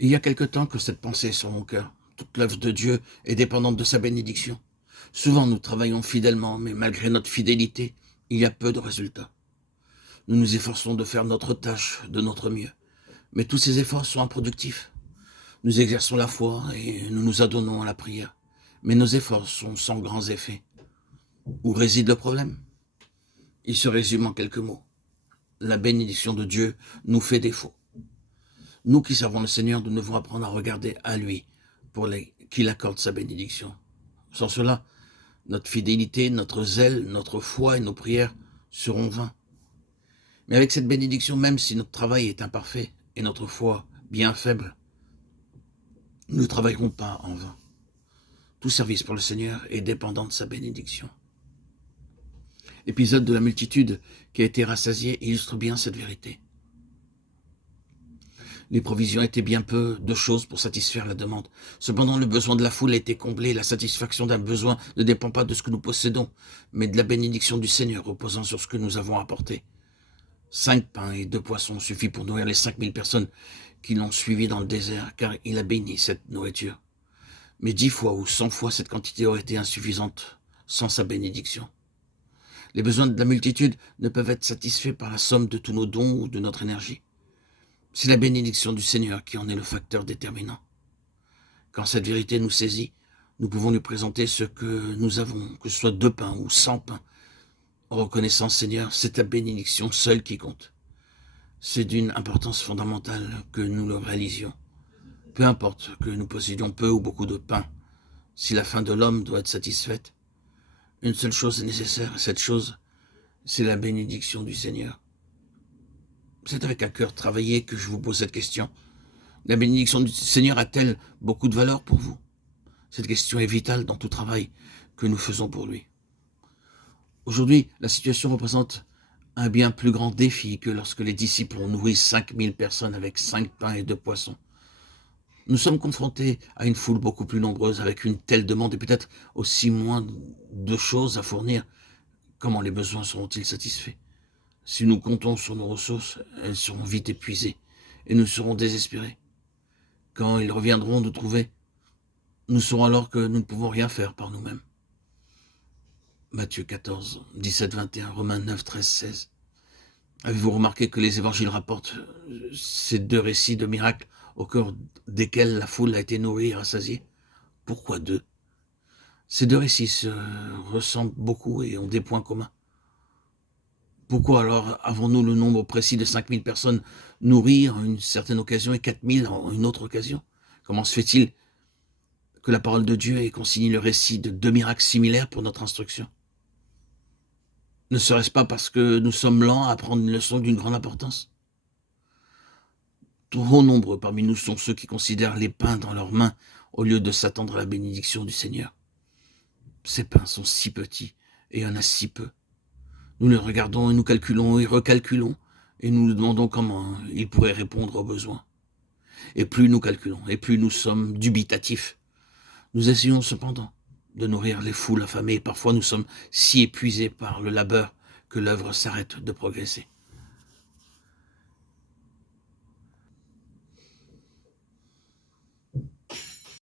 Il y a quelque temps que cette pensée est sur mon cœur. Toute l'œuvre de Dieu est dépendante de sa bénédiction. Souvent nous travaillons fidèlement, mais malgré notre fidélité, il y a peu de résultats. Nous nous efforçons de faire notre tâche de notre mieux, mais tous ces efforts sont improductifs. Nous exerçons la foi et nous nous adonnons à la prière, mais nos efforts sont sans grands effets. Où réside le problème? Il se résume en quelques mots. La bénédiction de Dieu nous fait défaut. Nous qui servons le Seigneur, nous devons apprendre à regarder à lui pour qu'il accorde sa bénédiction. Sans cela, notre fidélité, notre zèle, notre foi et nos prières seront vains. Mais avec cette bénédiction, même si notre travail est imparfait et notre foi bien faible, nous ne travaillerons pas en vain. Tout service pour le Seigneur est dépendant de sa bénédiction. L'épisode de la multitude qui a été rassasiée illustre bien cette vérité. Les provisions étaient bien peu de choses pour satisfaire la demande. Cependant, le besoin de la foule a été comblé. La satisfaction d'un besoin ne dépend pas de ce que nous possédons, mais de la bénédiction du Seigneur reposant sur ce que nous avons apporté. 5 pains et 2 poissons suffit pour nourrir les 5000 personnes qui l'ont suivi dans le désert, car il a béni cette nourriture. Mais 10 fois ou 100 fois cette quantité aurait été insuffisante sans sa bénédiction. Les besoins de la multitude ne peuvent être satisfaits par la somme de tous nos dons ou de notre énergie. C'est la bénédiction du Seigneur qui en est le facteur déterminant. Quand cette vérité nous saisit, nous pouvons lui présenter ce que nous avons, que ce soit 2 pains ou 100 pains. En reconnaissant, Seigneur, c'est ta bénédiction seule qui compte. C'est d'une importance fondamentale que nous le réalisions. Peu importe que nous possédions peu ou beaucoup de pain, si la faim de l'homme doit être satisfaite, une seule chose est nécessaire, et cette chose, c'est la bénédiction du Seigneur. C'est avec un cœur travaillé que je vous pose cette question. La bénédiction du Seigneur a-t-elle beaucoup de valeur pour vous? Cette question est vitale dans tout travail que nous faisons pour lui. Aujourd'hui, la situation représente un bien plus grand défi que lorsque les disciples ont nourri 5000 personnes avec 5 pains et 2 poissons. Nous sommes confrontés à une foule beaucoup plus nombreuse avec une telle demande et peut-être aussi moins de choses à fournir. Comment les besoins seront-ils satisfaits? Si nous comptons sur nos ressources, elles seront vite épuisées et nous serons désespérés. Quand ils reviendront nous trouver, nous saurons alors que nous ne pouvons rien faire par nous-mêmes. Matthieu 14, 17, 21, Romains 9, 13, 16. Avez-vous remarqué que les évangiles rapportent ces 2 récits de miracles au cœur desquels la foule a été nourrie et rassasiée? Pourquoi 2? Ces 2 récits se ressemblent beaucoup et ont des points communs. Pourquoi alors avons-nous le nombre précis de 5000 personnes nourries en une certaine occasion et 4000 en une autre occasion? Comment se fait-il que la parole de Dieu ait consigné le récit de 2 miracles similaires pour notre instruction? Ne serait-ce pas parce que nous sommes lents à apprendre une leçon d'une grande importance? Trop nombreux parmi nous sont ceux qui considèrent les pains dans leurs mains au lieu de s'attendre à la bénédiction du Seigneur. Ces pains sont si petits et il y en a si peu. Nous les regardons et nous calculons et recalculons et nous nous demandons comment ils pourraient répondre aux besoins. Et plus nous calculons et plus nous sommes dubitatifs. Nous essayons cependant de nourrir les foules affamées et parfois nous sommes si épuisés par le labeur que l'œuvre s'arrête de progresser.